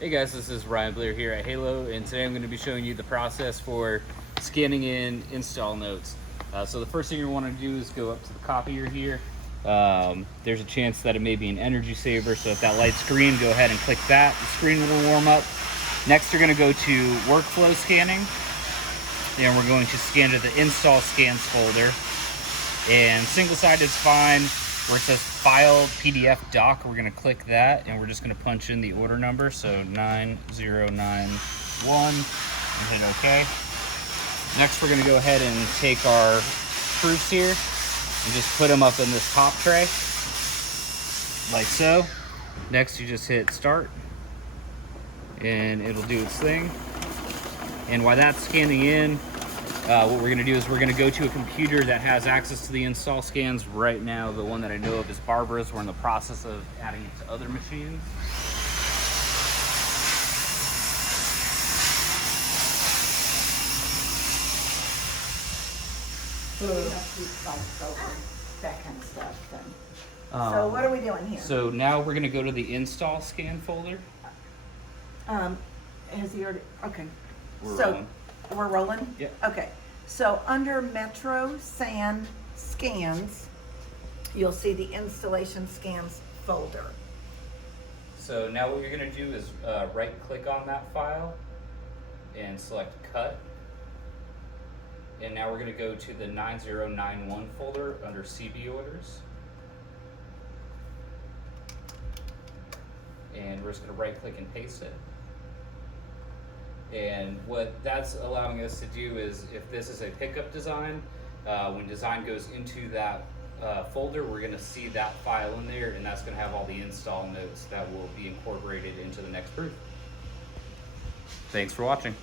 Hey guys, this is Ryan Blair here at Halo, and today I'm going to be showing you the process for scanning in install notes. So the first thing you want to do is go up to the copier here. There's a chance that it may be an energy saver, so if that light's green, go ahead and click that. The screen will warm up. Next, you're going to go to workflow scanning, and we're going to scan to the install scans folder. And single-sided is fine. Where it says file PDF doc, we're going to click that, and we're just going to punch in the order number, so 9091, and hit OK. Next, we're going to go ahead and take our proofs here and just put them up in this top tray, like so. Next, you just hit start, and it'll do its thing. And while that's scanning in, what we're going to do is we're going to go to a computer that has access to the install scans. Right now, the one that I know of is Barbara's. We're in the process of adding it to other machines. That kind of stuff then. So what are we doing here? So now we're going to go to the install scan folder. Has he already, okay. We're So, rolling. we're rolling? Yep. Okay, so under Metro Sand Scans, you'll see the installation scans folder. So now what you're going to do is right click on that file and select cut. And now we're going to go to the 9091 folder under CB orders. And we're just going to right click and paste it. And what that's allowing us to do is, if this is a pickup design, when design goes into that folder, we're going to see that file in there, and that's going to have all the install notes that will be incorporated into the next proof. Thanks for watching.